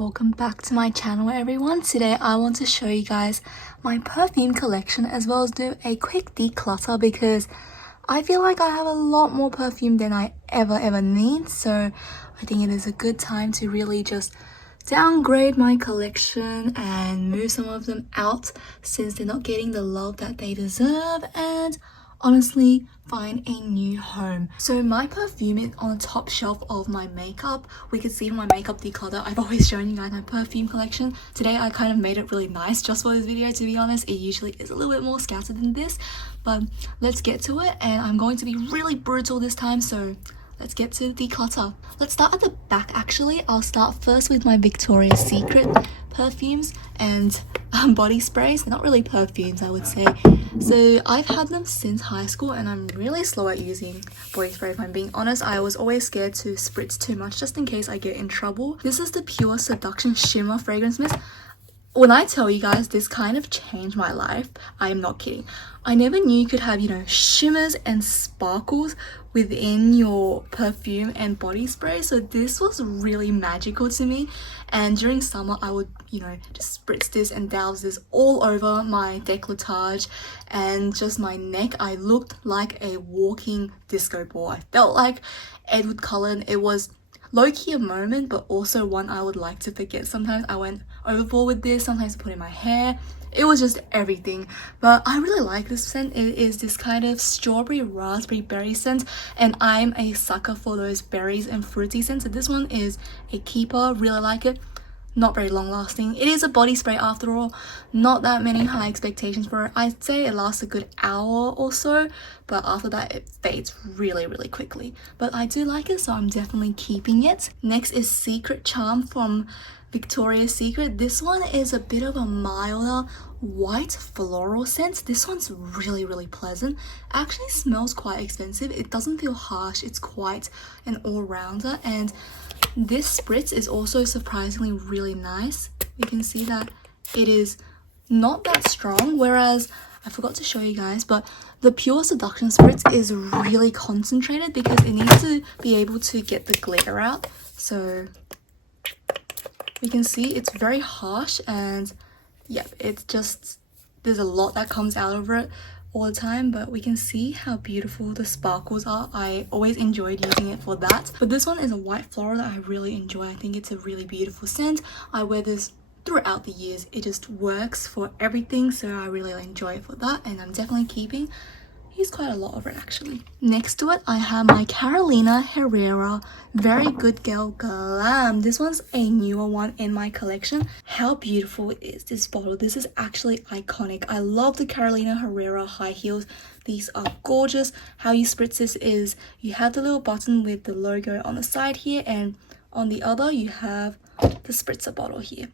Welcome back to my channel everyone. Today I want to show you guys my perfume collection as well as do a quick declutter because I feel like I have a lot more perfume than I ever need. So I think it is a good time to really just downgrade my collection and move some of them out since they're not getting the love that they deserve and honestly find a new home. So my perfume is on the top shelf of my makeup. We can see my makeup declutter. I've always shown you guys my perfume collection. Today I kind of made it really nice just for this video, to be honest. It usually is a little bit more scattered than this, but let's get to it. And I'm going to be really brutal this time, so let's get to the declutter. Let's start at the back actually. I'll start first with my Victoria's Secret perfumes and body sprays. They're not really perfumes, I would say. So I've had them since high school and I'm really slow at using body spray, if I'm being honest. I was always scared to spritz too much just in case I get in trouble. This is the Pure Seduction Shimmer Fragrance Mist. When I tell you guys this kind of changed my life, I am not kidding. I never knew you could have, shimmers and sparkles within your perfume and body spray. So this was really magical to me. And during summer, I would, just spritz this and douse this all over my décolletage and just my neck. I looked like a walking disco ball. I felt like Edward Cullen. It was low-key a moment, but also one I would like to forget. Sometimes I went overboard with this, sometimes I put it in my hair. It was just everything, but I really like this scent. It is this kind of strawberry raspberry berry scent, and I'm a sucker for those berries and fruity scents. So this one is a keeper. Really like it. Not very long lasting. It is a body spray after all. Not that many high expectations for it. I'd say it lasts a good hour or so, but after that it fades really quickly. But I do like it, so I'm definitely keeping it. Next is Secret Charm from Victoria's Secret. This one is a bit of a milder white floral scent. This one's really pleasant. Actually smells quite expensive. It doesn't feel harsh. It's quite an all-rounder, and this spritz is also surprisingly really nice. You can see that it is not that strong, whereas I forgot to show you guys, but the Pure Seduction spritz is really concentrated because it needs to be able to get the glitter out. So you can see it's very harsh, and yeah, it's just, there's a lot that comes out of it all the time, but we can see how beautiful the sparkles are. I always enjoyed using it for that. But this one is a white floral that I really enjoy. I think it's a really beautiful scent. I wear this throughout the years. It just works for everything, so I really enjoy it for that, and I'm definitely keeping. Use quite a lot of it actually. Next to it I have my Carolina Herrera Very Good Girl Glam. This one's a newer one in my collection. How beautiful is this bottle? This is actually iconic. I love the Carolina Herrera high heels. These are gorgeous. How you spritz this is you have the little button with the logo on the side here, and on the other you have the spritzer bottle here.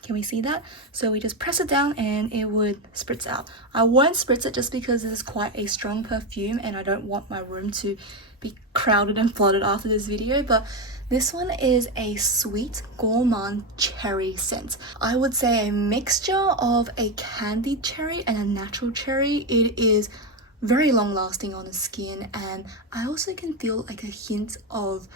Can we see that? So we just press it down and it would spritz out. I won't spritz it just because this is quite a strong perfume and I don't want my room to be crowded and flooded after this video, but this one is a sweet gourmand cherry scent. I would say a mixture of a candied cherry and a natural cherry. It is very long lasting on the skin, and I also can feel like a hint of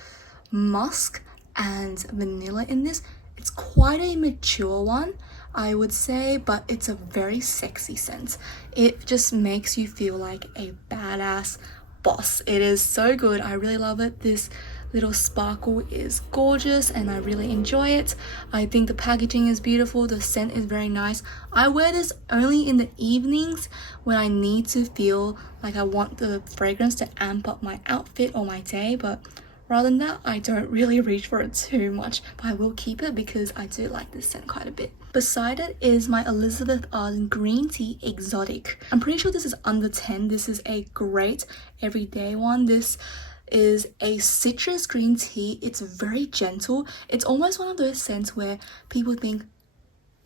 musk and vanilla in this. It's quite a mature one, I would say, but it's a very sexy scent. It just makes you feel like a badass boss. It is so good. I really love it. This little sparkle is gorgeous and I really enjoy it. I think the packaging is beautiful. The scent is very nice. I wear this only in the evenings when I need to feel like I want the fragrance to amp up my outfit or my day, but rather than that, I don't really reach for it too much, but I will keep it because I do like this scent quite a bit. Beside it is my Elizabeth Arden Green Tea Exotic. I'm pretty sure this is under 10. This is a great everyday one. This is a citrus green tea. It's very gentle. It's almost one of those scents where people think,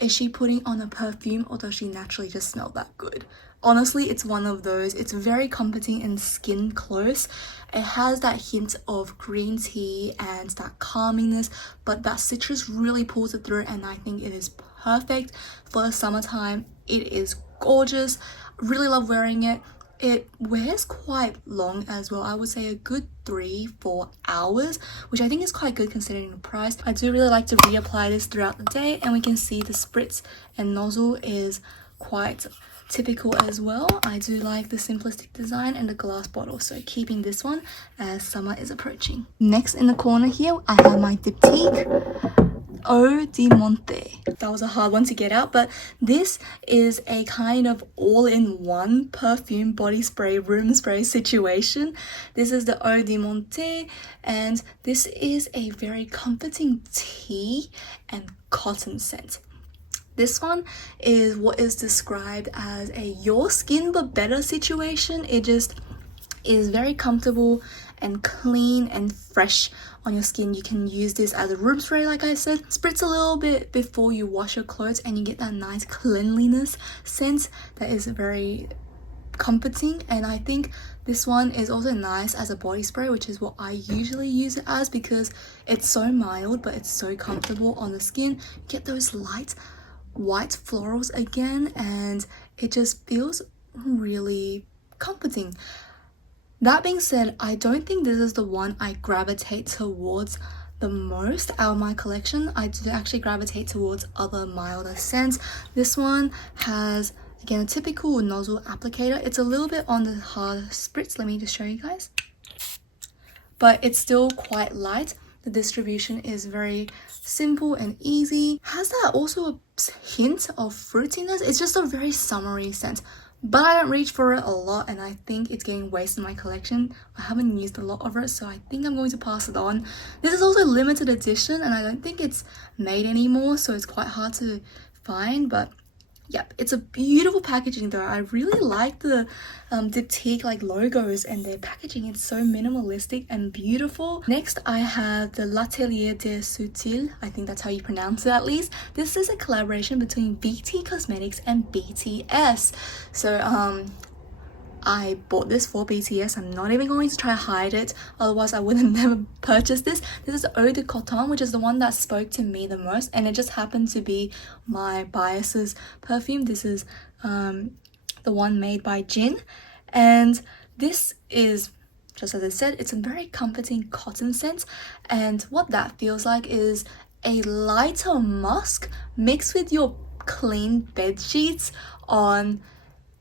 is she putting on a perfume or does she naturally just smell that good? Honestly, it's one of those. It's very comforting and skin close. It has that hint of green tea and that calmingness, but that citrus really pulls it through, and I think it is perfect for the summertime. It is gorgeous. Really love wearing it. It wears quite long as well. I would say a good 3-4 hours, which I think is quite good considering the price. I do really like to reapply this throughout the day, and we can see the spritz and nozzle is quite typical as well. I do like the simplistic design and the glass bottle, so keeping this one as summer is approaching. Next in the corner here, I have my diptyque Eau de Monte. That was a hard one to get out, but this is a kind of all-in-one perfume, body spray, room spray situation. This is the Eau de Monte, and this is a very comforting tea and cotton scent. This one is what is described as a your skin but better situation. It just is very comfortable and clean and fresh on your skin. You can use this as a room spray, like I said. Spritz a little bit before you wash your clothes and you get that nice cleanliness scent that is very comforting. And I think this one is also nice as a body spray, which is what I usually use it as, because it's so mild but it's so comfortable on the skin. You get those light white florals again, and it just feels really comforting. That being said, I don't think this is the one I gravitate towards the most out of my collection. I do actually gravitate towards other milder scents. This one has, again, a typical nozzle applicator. It's a little bit on the hard spritz. Let me just show you guys. But it's still quite light. The distribution is very simple and easy. Has that also a hint of fruitiness? It's just a very summery scent. But I don't reach for it a lot, and I think it's getting wasted in my collection. I haven't used a lot of it, so I think I'm going to pass it on. This is also limited edition, and I don't think it's made anymore, so it's quite hard to find. But yep, it's a beautiful packaging though. I really like the diptyque like logos and their packaging. It's so minimalistic and beautiful. Next, I have the L'Atelier des Subtils. I think that's how you pronounce it, at least. This is a collaboration between BT Cosmetics and BTS. So I bought this for BTS. I'm not even going to try to hide it, otherwise I would have never purchased this. This is Eau de Coton, which is the one that spoke to me the most, and it just happened to be my biases perfume. This is the one made by Jin, and this is, just as I said, it's a very comforting cotton scent, and what that feels like is a lighter musk mixed with your clean bed sheets on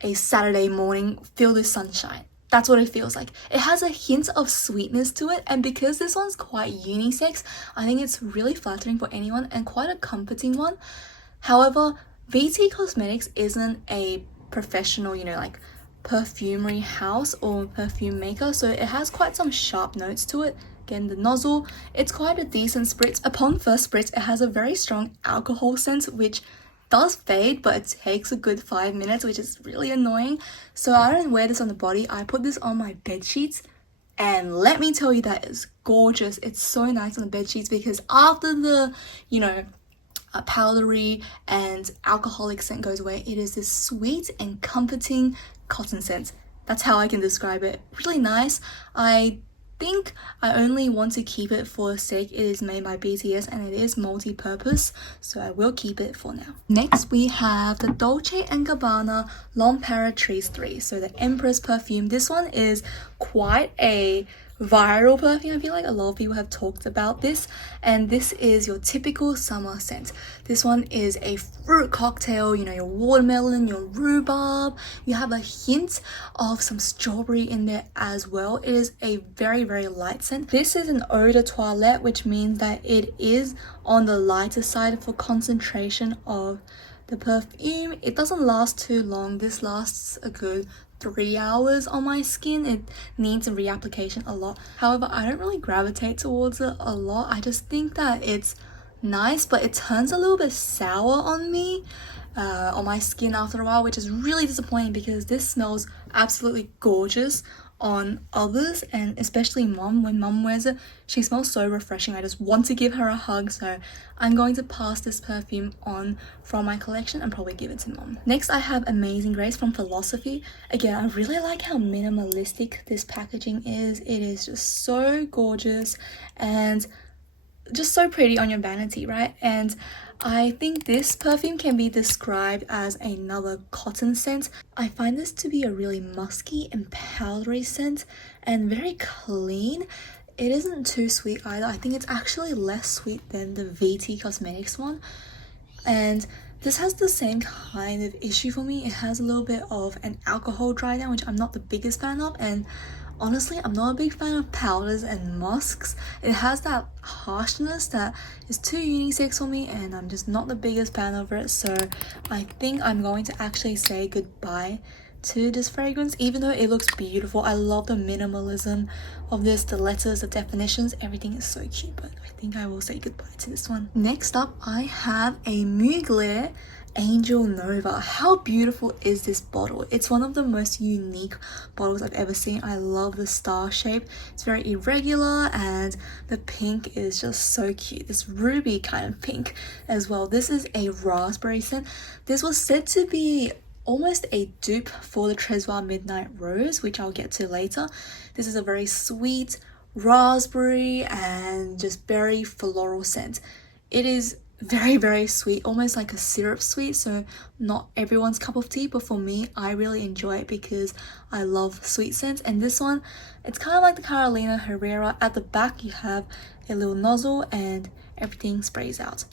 a Saturday morning filled with sunshine. That's what it feels like. It has a hint of sweetness to it, and because this one's quite unisex, I think it's really flattering for anyone and quite a comforting one. However, BT Cosmetics isn't a professional, like perfumery house or perfume maker, so it has quite some sharp notes to it. Again, the nozzle, it's quite a decent spritz. Upon first spritz, it has a very strong alcohol scent, which does fade, but it takes a good 5 minutes, which is really annoying. So I don't wear this on the body. I put this on my bed sheets, and let me tell you, that is gorgeous. It's so nice on the bed sheets, because after the powdery and alcoholic scent goes away, it is this sweet and comforting cotton scent. That's how I can describe it. Really nice. I think I only want to keep it for the sake it is made by BTS, and it is multi-purpose, so I will keep it for now. Next, we have the Dolce & Gabbana L'Imperatrice 3, so the Empress perfume. This one is quite a viral perfume. I feel like a lot of people have talked about this, and this is your typical summer scent. This one is a fruit cocktail, your watermelon, your rhubarb. You have a hint of some strawberry in there as well. It is a very, very light scent. This is an eau de toilette, which means that it is on the lighter side for concentration of the perfume. It doesn't last too long. This lasts a good 3 hours on my skin. It needs a reapplication a lot. However, I don't really gravitate towards it a lot. I just think that it's nice, but it turns a little bit sour on me, on my skin after a while, which is really disappointing, because this smells absolutely gorgeous on others, and especially mom. When mom wears it, she smells so refreshing. I just want to give her a hug, so I'm going to pass this perfume on from my collection and probably give it to mom. Next, I have Amazing Grace from Philosophy. Again, I really like how minimalistic this packaging is. It is just so gorgeous, and just so pretty on your vanity, right? And I think this perfume can be described as another cotton scent. I find this to be a really musky and powdery scent and very clean. It isn't too sweet either. I think it's actually less sweet than the VT Cosmetics one. And this has the same kind of issue for me. It has a little bit of an alcohol dry down, which I'm not the biggest fan of, and honestly, I'm not a big fan of powders and musks. It has that harshness that is too unisex for me, and I'm just not the biggest fan of it. So I think I'm going to actually say goodbye to this fragrance, even though it looks beautiful. I love the minimalism of this, the letters, the definitions, everything is so cute, but I think I will say goodbye to this one. Next up, I have a Mugler Angel Nova. How beautiful is this bottle? It's one of the most unique bottles I've ever seen. I love the star shape. It's very irregular, and the pink is just so cute. This ruby kind of pink as well. This is a raspberry scent. This was said to be almost a dupe for the Tresor Midnight Rose, which I'll get to later. This is a very sweet raspberry and just very floral scent. It is very sweet, almost like a syrup sweet, so not everyone's cup of tea, but for me, I really enjoy it because I love sweet scents. And this one, it's kind of like the Carolina Herrera. At the back you have a little nozzle and everything sprays out.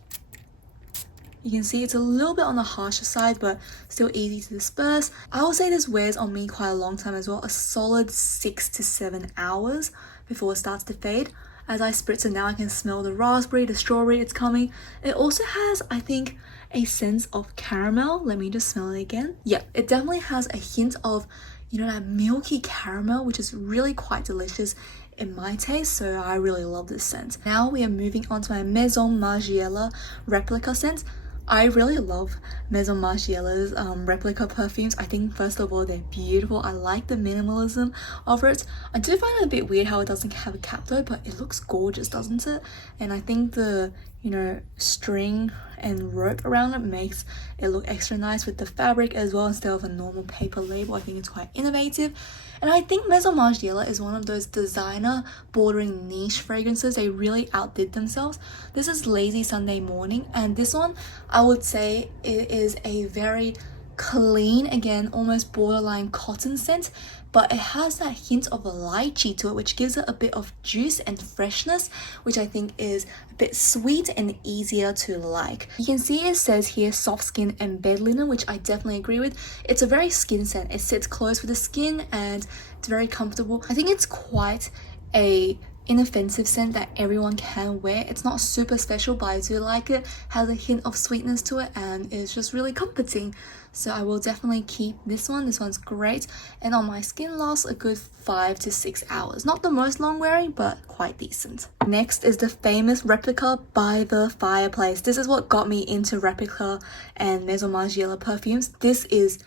You can see it's a little bit on the harsher side, but still easy to disperse. I will say this wears on me quite a long time as well, a solid 6 to 7 hours before it starts to fade. As I spritz it now, I can smell the raspberry, the strawberry, it's coming. It also has, I think, a sense of caramel. Let me just smell it again. Yeah, it definitely has a hint of, you know, that milky caramel, which is really quite delicious in my taste, so I really love this scent. Now we are moving on to my Maison Margiela replica scent. I really love Maison Margiela's replica perfumes. I think first of all they're beautiful. I like the minimalism of it. I do find it a bit weird how it doesn't have a cap though, but it looks gorgeous, doesn't it? And I think the, you know, string and rope around it makes it look extra nice with the fabric as well instead of a normal paper label. I think it's quite innovative. And I think Maison Margiela is one of those designer bordering niche fragrances. They really outdid themselves. This is Lazy Sunday Morning, and this one I would say it is a very clean, again almost borderline cotton scent, but it has that hint of a lychee to it, which gives it a bit of juice and freshness, which I think is a bit sweet and easier to like. You can see it says here soft skin and bed linen, which I definitely agree with. It's a very skin scent. It sits close with the skin and it's very comfortable. I think it's quite a inoffensive scent that everyone can wear. It's not super special, but I do like it. Has a hint of sweetness to it and it's just really comforting. So I will definitely keep this one. This one's great, and on my skin lasts a good 5 to 6 hours. Not the most long wearing, but quite decent. Next is the famous Replica by the Fireplace. This is what got me into Replica and Maison Margiela perfumes. This is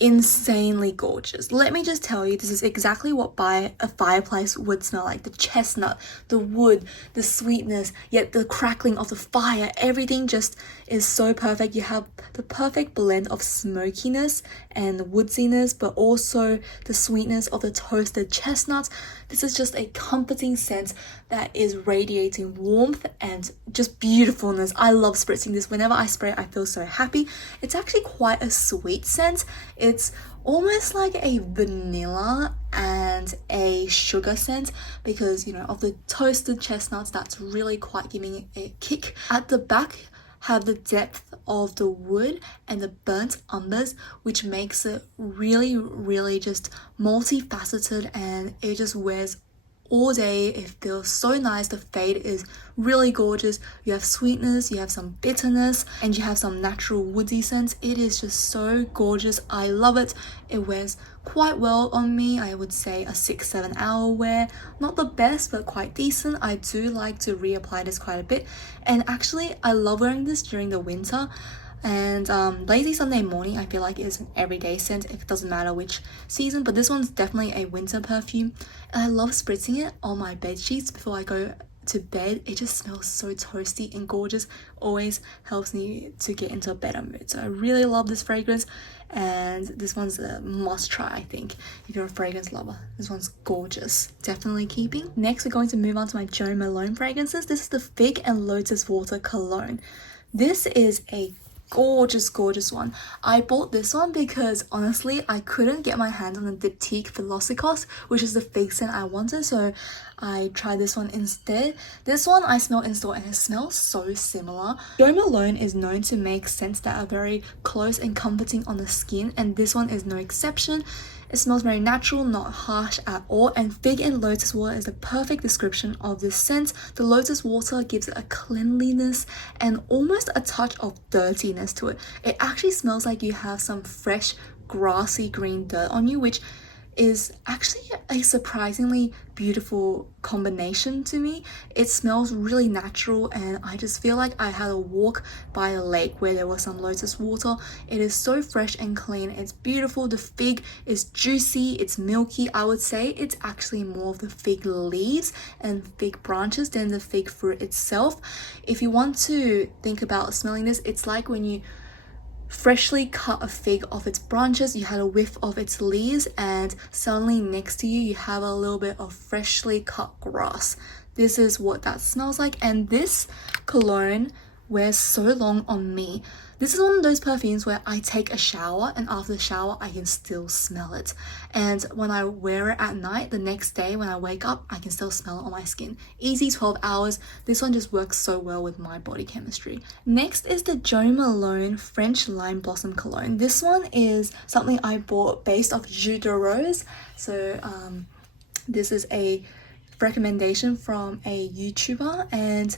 insanely gorgeous. Let me just tell you, this is exactly what by a fireplace would smell like. The chestnut, the wood, the sweetness, yet the crackling of the fire, everything just is so perfect. You have the perfect blend of smokiness and woodsiness, but also the sweetness of the toasted chestnuts. This is just a comforting scent that is radiating warmth and just beautifulness. I love spritzing this. Whenever I spray it, I feel so happy. It's actually quite a sweet scent. It's almost like a vanilla and a sugar scent because, you know, of the toasted chestnuts, that's really quite giving it a kick. At the back, have the depth of the wood and the burnt umbers, which makes it really just multifaceted, and it just wears all day. It feels so nice. The fade is really gorgeous. You have sweetness, you have some bitterness, and you have some natural woody scents. It is just so gorgeous. I love it. It wears quite well on me. I would say a 6-7 hour wear. Not the best, but quite decent. I do like to reapply this quite a bit, and actually I love wearing this during the winter. And Lazy Sunday Morning, I feel like is an everyday scent. It doesn't matter which season, but this one's definitely a winter perfume. And I love spritzing it on my bed sheets before I go to bed, it just smells so toasty and gorgeous. Always helps me to get into a better mood. So I really love this fragrance, and this one's a must try, I think, if you're a fragrance lover. This one's gorgeous, definitely keeping. Next, we're going to move on to my Jo Malone fragrances. This is the Fig and Lotus Water Cologne. This is a gorgeous one. I bought this one because honestly I couldn't get my hands on the Diptyque Velocicos, which is the fig scent I wanted, so I tried this one instead. This one I smelled in store and it smells so similar. Jo Malone is known to make scents that are very close and comforting on the skin, and this one is no exception. It smells very natural, not harsh at all, and Fig and Lotus Water is the perfect description of this scent. The lotus water gives it a cleanliness and almost a touch of dirtiness to it. It actually smells like you have some fresh grassy green dirt on you, which is actually a surprisingly beautiful combination to me. It smells really natural, and I just feel like I had a walk by a lake where there was some lotus water. It is so fresh and clean. It's beautiful. The fig is juicy, it's milky. I would say it's actually more of the fig leaves and fig branches than the fig fruit itself. If you want to think about smelling this, it's like when you freshly cut a fig off its branches, you had a whiff of its leaves, and suddenly next to you you have a little bit of freshly cut grass. This is what that smells like, and this cologne wears so long on me. This is one of those perfumes where I take a shower and after the shower I can still smell it, and when I wear it at night, the next day when I wake up I can still smell it on my skin. Easy 12 hours. This one just works so well with my body chemistry. Next is the Jo Malone French Lime Blossom Cologne. This one is something I bought based off Jus de Rose. So this is a recommendation from a YouTuber, and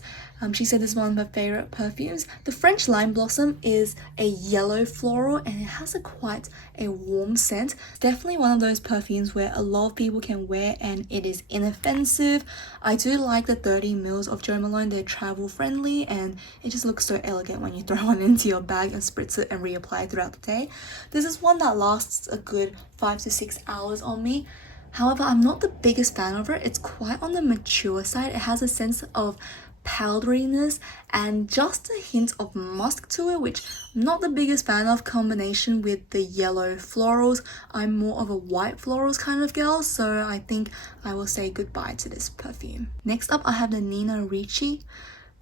she said this is one of my favorite perfumes. The French Lime Blossom is a yellow floral and it has quite a warm scent. Definitely one of those perfumes where a lot of people can wear and it is inoffensive. I do like the 30 mils of Jo Malone. They're travel friendly and it just looks so elegant when you throw one into your bag and spritz it and reapply throughout the day. This is one that lasts a good 5 to 6 hours on me. However, I'm not the biggest fan of it. It's quite on the mature side. It has a sense of powderiness and just a hint of musk to it, which I'm not the biggest fan of combination with the yellow florals. I'm more of a white florals kind of girl, so I think I will say goodbye to this perfume. Next up, I have the Nina Ricci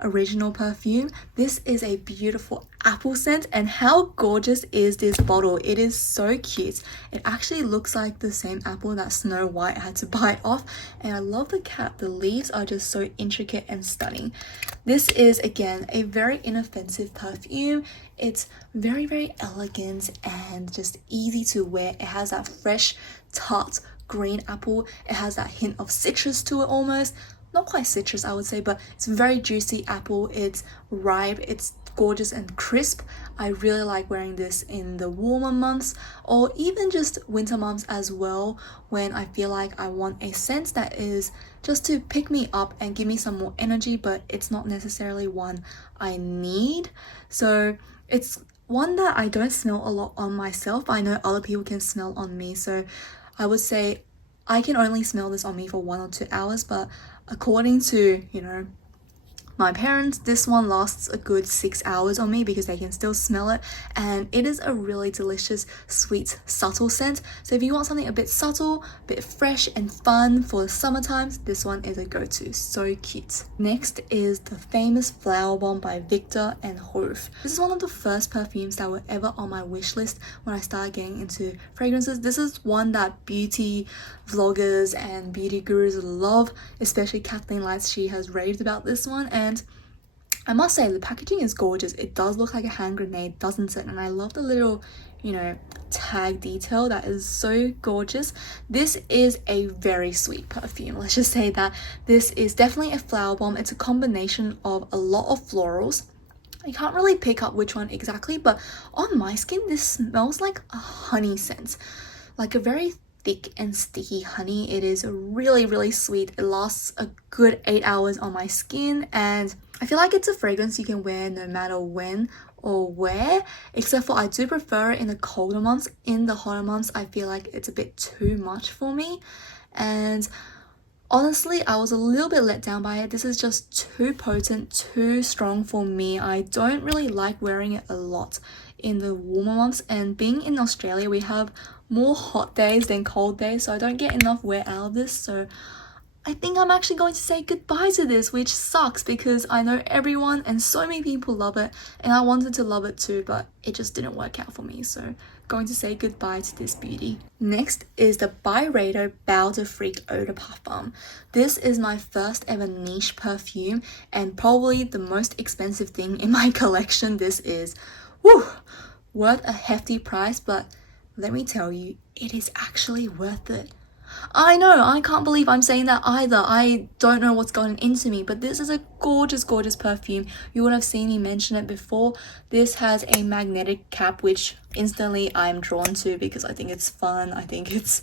Original Perfume. This is a beautiful apple scent, and how gorgeous is this bottle? It is so cute. It actually looks like the same apple that Snow White had to bite off, and I love the cap. The leaves are just so intricate and stunning. This is again a very inoffensive perfume. It's very elegant and just easy to wear. It has that fresh tart green apple. It has that hint of citrus to it almost. Not quite citrus, I would say, but it's very juicy apple. It's ripe, it's gorgeous and crisp. I really like wearing this in the warmer months or even just winter months as well, when I feel like I want a scent that is just to pick me up and give me some more energy, but it's not necessarily one I need. So it's one that I don't smell a lot on myself. I know other people can smell on me, so I would say I can only smell this on me for 1 or 2 hours, but according to, my parents, this one lasts a good 6 hours on me because they can still smell it, and it is a really delicious, sweet, subtle scent. So if you want something a bit subtle, a bit fresh and fun for the summer times, this one is a go-to. So cute. Next is the famous Flower Bomb by Viktor and Hoof. This is one of the first perfumes that were ever on my wish list when I started getting into fragrances. This is one that beauty vloggers and beauty gurus love, especially Kathleen Lights. She has raved about this one, and I must say the packaging is gorgeous. It does look like a hand grenade, doesn't it? And I love the little, tag detail. That is so gorgeous. This is a very sweet perfume. Let's just say that this is definitely a flower bomb. It's a combination of a lot of florals. I can't really pick up which one exactly, but on my skin this smells like a honey scent, like a very thick and sticky honey. It is really sweet. It lasts a good 8 hours on my skin, and I feel like it's a fragrance you can wear no matter when or where, except for I do prefer it in the colder months. In the hotter months I feel like it's a bit too much for me. And Honestly, I was a little bit let down by it. This is just too potent, too strong for me. I don't really like wearing it a lot in the warmer months, and being in Australia, we have more hot days than cold days, so I don't get enough wear out of this. So I think I'm actually going to say goodbye to this, which sucks because I know everyone and so many people love it, and I wanted to love it too, but it just didn't work out for me. So going to say goodbye to this beauty. Next is the Byredo Bow de Freak Eau de Parfum. This is my first ever niche perfume and probably the most expensive thing in my collection. This is worth a hefty price, but let me tell you, it is actually worth it. I know, I can't believe I'm saying that either. I don't know what's going into me, but this is a gorgeous, gorgeous perfume. You would have seen me mention it before. This has a magnetic cap, which instantly I'm drawn to because I think it's fun. I think it's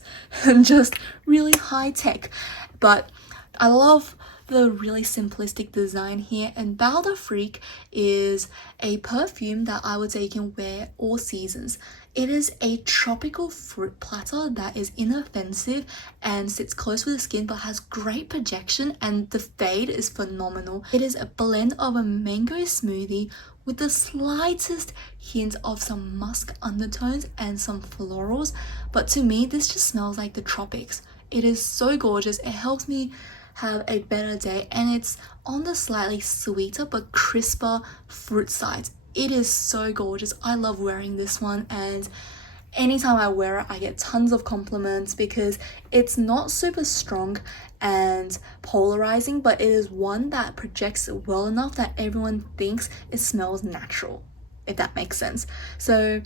just really high tech. But I love the really simplistic design here, and Bow de Freak is a perfume that I would say you can wear all seasons. It is a tropical fruit platter that is inoffensive and sits close with the skin but has great projection, and the fade is phenomenal. It is a blend of a mango smoothie with the slightest hint of some musk undertones and some florals, but to me this just smells like the tropics. It is so gorgeous. It helps me have a better day, and it's on the slightly sweeter but crisper fruit side. It is so gorgeous. I love wearing this one, and anytime I wear it I get tons of compliments because it's not super strong and polarizing, but it is one that projects well enough that everyone thinks it smells natural, if that makes sense. So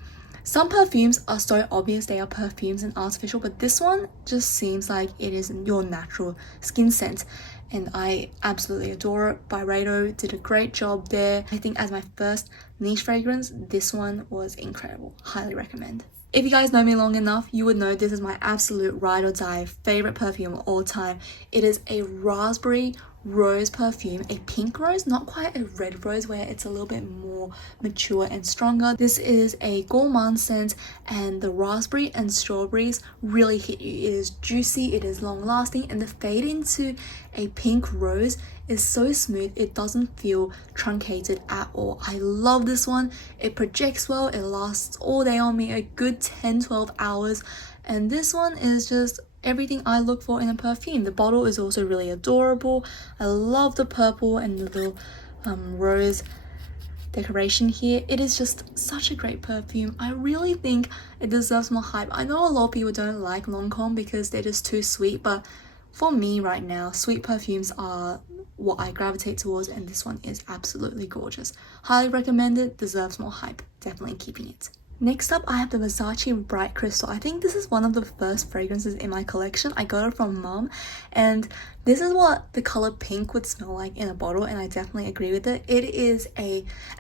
some perfumes are so obvious they are perfumes and artificial, but this one just seems like it is your natural skin scent, and I absolutely adore it. Byredo did a great job there. I think as my first niche fragrance, this one was incredible. Highly recommend. If you guys know me long enough, you would know this is my absolute ride or die favorite perfume of all time. It is a raspberry rose perfume, a pink rose, not quite a red rose where it's a little bit more mature and stronger. This is a gourmand scent, and the raspberry and strawberries really hit you. It is juicy, it is long lasting, and the fade into a pink rose is so smooth. It doesn't feel truncated at all. I love this one. It projects well, it lasts all day on me, a good 10-12 hours, and this one is just everything I look for in a perfume. The bottle is also really adorable. I love the purple and the little rose decoration here. It is just such a great perfume. I really think it deserves more hype. I know a lot of people don't like Lancome because they're just too sweet, but for me right now, sweet perfumes are what I gravitate towards, and this one is absolutely gorgeous. Highly recommend it, deserves more hype. Definitely keeping it. Next up, I have the Versace Bright Crystal. I think this is one of the first fragrances in my collection. I got it from mum, and this is what the color pink would smell like in a bottle, and I definitely agree with it. It is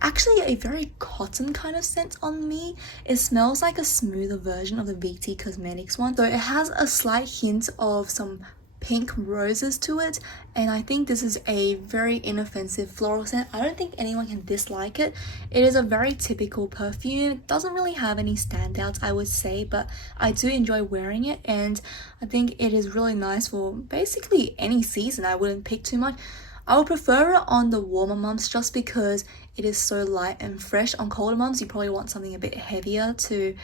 actually a very cotton kind of scent on me. It smells like a smoother version of the VT Cosmetics one. So it has a slight hint of some pink roses to it, and I think this is a very inoffensive floral scent. I don't think anyone can dislike it. It is a very typical perfume. It doesn't really have any standouts, I would say, but I do enjoy wearing it, and I think it is really nice for basically any season. I wouldn't pick too much. I would prefer it on the warmer months just because it is so light and fresh. On colder months you probably want something a bit heavier to,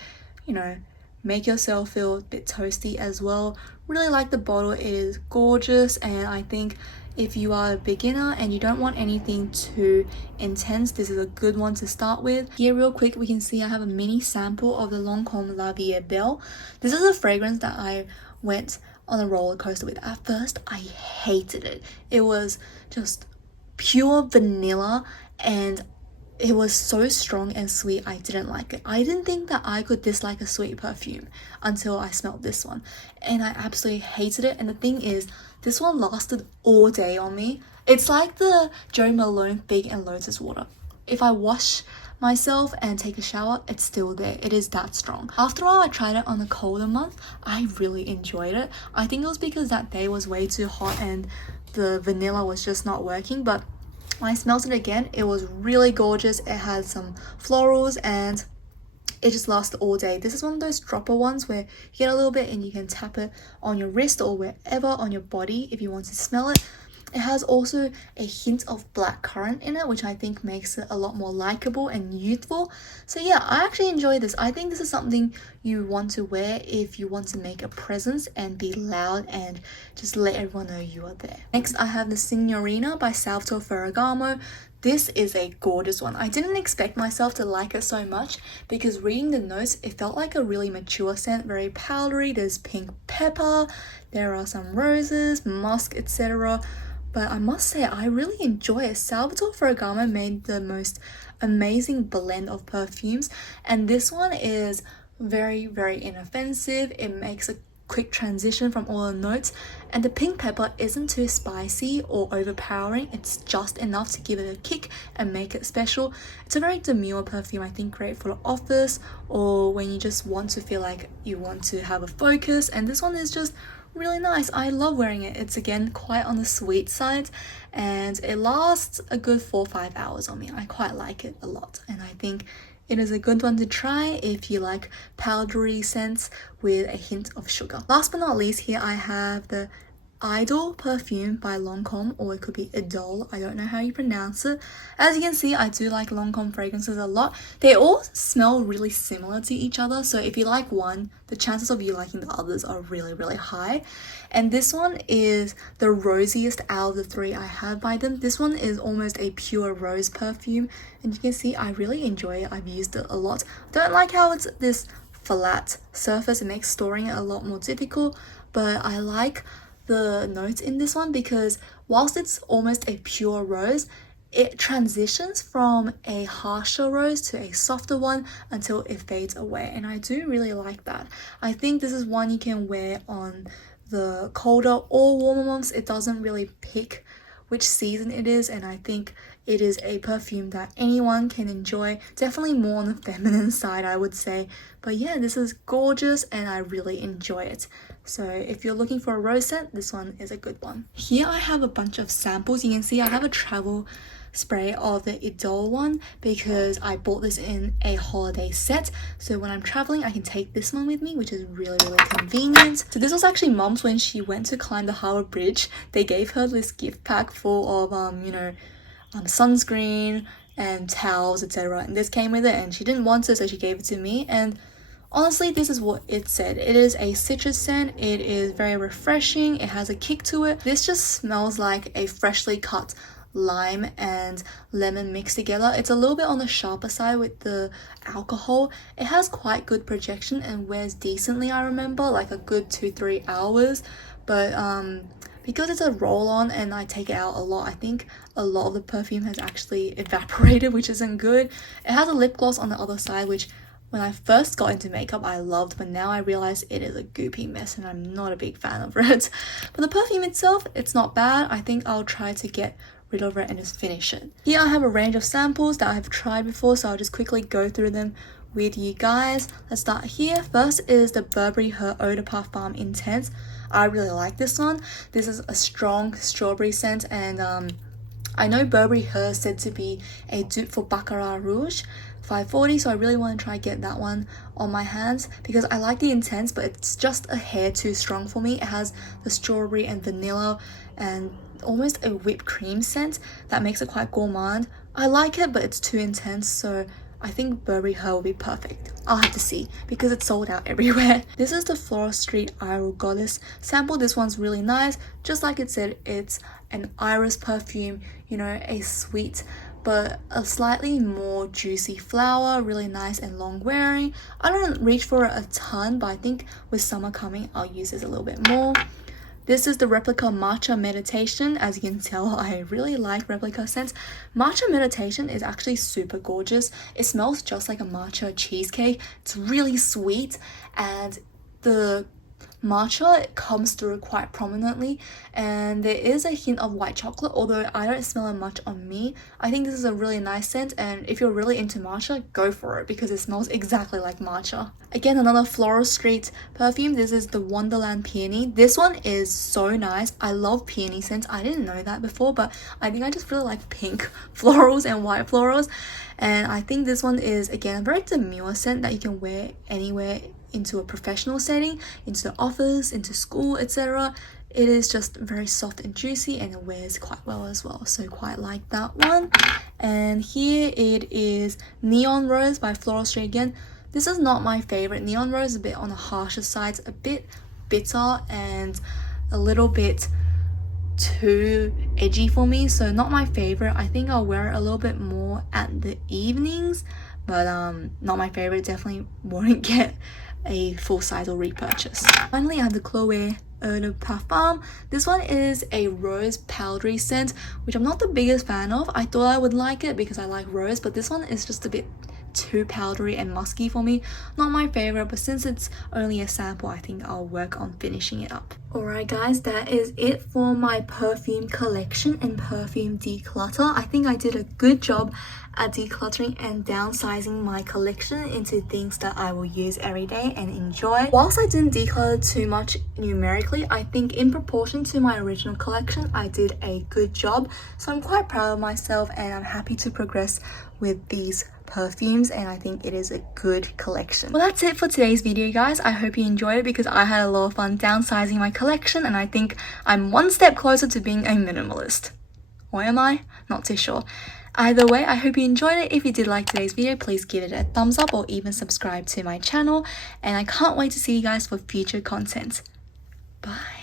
you know, make yourself feel a bit toasty as well. Really like the bottle. It is gorgeous, and I think if you are a beginner and you don't want anything too intense, this is a good one to start with. Here real quick we can see I have a mini sample of the Lancome La Vie Belle. This is a fragrance that I went on a roller coaster with. At first I hated it. It was just pure vanilla, and it was so strong and sweet. I didn't like it. I didn't think that I could dislike a sweet perfume until I smelled this one, and I absolutely hated it. And the thing is, this one lasted all day on me. It's like the Jo Malone Fig and Lotus water. If I wash myself and take a shower, it's still there. It is that strong. After all, I tried it on a colder month. I really enjoyed it. I think it was because that day was way too hot and the vanilla was just not working, but when I smelled it again, it was really gorgeous. It had some florals, and it just lasts all day. This is one of those dropper ones where you get a little bit and you can tap it on your wrist or wherever on your body if you want to smell it. It has also a hint of blackcurrant in it, which I think makes it a lot more likable and youthful. So yeah, I actually enjoy this. I think this is something you want to wear if you want to make a presence and be loud and just let everyone know you are there. Next, I have the Signorina by Salvatore Ferragamo. This is a gorgeous one. I didn't expect myself to like it so much because reading the notes, it felt like a really mature scent, very powdery. There's pink pepper, there are some roses, musk, etc. But I must say, I really enjoy it. Salvatore Ferragamo made the most amazing blend of perfumes, and this one is very, very inoffensive. It makes a quick transition from all the notes, and the pink pepper isn't too spicy or overpowering. It's just enough to give it a kick and make it special. It's a very demure perfume, I think great for the office or when you just want to feel like you want to have a focus, and this one is just really nice. I love wearing it. It's again quite on the sweet side and it lasts a good 4 or 5 hours on me. I quite like it a lot, and I think it is a good one to try if you like powdery scents with a hint of sugar. Last but not least, here I have the Idol perfume by Lancome, or it could be Idol, I don't know how you pronounce it. As you can see, I do like Lancome fragrances a lot. They all smell really similar to each other, so if you like one, the chances of you liking the others are really, really high. And this one is the rosiest out of the 3 I have by them. This one is almost a pure rose perfume, and you can see I really enjoy it. I've used it a lot. I don't like how it's this flat surface. It makes storing it a lot more difficult, but I like the notes in this one because whilst it's almost a pure rose, it transitions from a harsher rose to a softer one until it fades away, and I do really like that. I think this is one you can wear on the colder or warmer months. It doesn't really pick which season it is, and I think it is a perfume that anyone can enjoy. Definitely more on the feminine side, I would say. But yeah, this is gorgeous and I really enjoy it. So if you're looking for a rose scent, this one is a good one. Here I have a bunch of samples. You can see I have a travel spray of the Idol one because I bought this in a holiday set, so when I'm traveling I can take this one with me, which is really, really convenient. So this was actually Mom's when she went to climb the Harbour Bridge. They gave her this gift pack full of sunscreen and towels, etc., and this came with it, and she didn't want it, so she gave it to me. And honestly, this is what it said. It is a citrus scent. It is very refreshing. It has a kick to it. This just smells like a freshly cut lime and lemon mixed together. It's a little bit on the sharper side with the alcohol. It has quite good projection and wears decently, I remember, like a good 2-3 hours. But because it's a roll-on and I take it out a lot, I think a lot of the perfume has actually evaporated, which isn't good. It has a lip gloss on the other side, which when I first got into makeup I loved, but now I realize it is a goopy mess and I'm not a big fan of it. But the perfume itself, it's not bad. I think I'll try to get rid of it and just finish it. Here I have a range of samples that I have tried before, so I'll just quickly go through them with you guys. Let's start here. First is the Burberry Her Eau de Parfum Intense. I really like this one. This is a strong strawberry scent, and I know Burberry Her said to be a dupe for Baccarat Rouge 540, so I really want to try get that one on my hands because I like the intense, but it's just a hair too strong for me. It has the strawberry and vanilla and almost a whipped cream scent that makes it quite gourmand. I like it, but it's too intense, so I think Burberry Her will be perfect. I'll have to see because it's sold out everywhere. This is the Flora Street Iris Goddess sample. This one's really nice. Just like it said, it's an iris perfume, you know, a sweet but a slightly more juicy flower, really nice and long wearing. I don't reach for it a ton, but I think with summer coming I'll use this a little bit more. This is the Replica Matcha Meditation. As you can tell, I really like Replica scents. Matcha Meditation is actually super gorgeous. It smells just like a matcha cheesecake. It's really sweet, and the matcha, it comes through quite prominently, and there is a hint of white chocolate, although I don't smell it much on me. I think this is a really nice scent, and if you're really into matcha, go for it because it smells exactly like matcha. Again, another Floral Street perfume. This is the Wonderland Peony. This one is so nice. I love peony scents. I didn't know that before, but I think I just really like pink florals and white florals, and I think this one is, again, a very demure scent that you can wear anywhere, into a professional setting, into the office, into school, etc. It is just very soft and juicy, and it wears quite well as well, so quite like that one. And here it is Neon Rose by Floral Street again. This is not my favorite. Neon Rose is a bit on the harsher side, a bit bitter and a little bit too edgy for me, so not my favorite. I think I'll wear it a little bit more at the evenings, but not my favorite. Definitely won't get a full size or repurchase. Finally, I have the Chloe Eau de Parfum. This one is a rose powdery scent, which I'm not the biggest fan of. I thought I would like it because I like rose, but this one is just a bit too powdery and musky for me. Not my favorite, but since it's only a sample, I think I'll work on finishing it up. Alright guys, that is it for my perfume collection and perfume declutter. I think I did a good job at decluttering and downsizing my collection into things that I will use every day and enjoy. Whilst I didn't declutter too much numerically, I think in proportion to my original collection, I did a good job. So I'm quite proud of myself, and I'm happy to progress with these perfumes, and I think it is a good collection. Well, that's it for today's video, guys. I hope you enjoyed it because I had a lot of fun downsizing my collection, and I think I'm one step closer to being a minimalist. Or am I? Not too sure. Either way, I hope you enjoyed it. If you did like today's video, please give it a thumbs up or even subscribe to my channel, and I can't wait to see you guys for future content. Bye.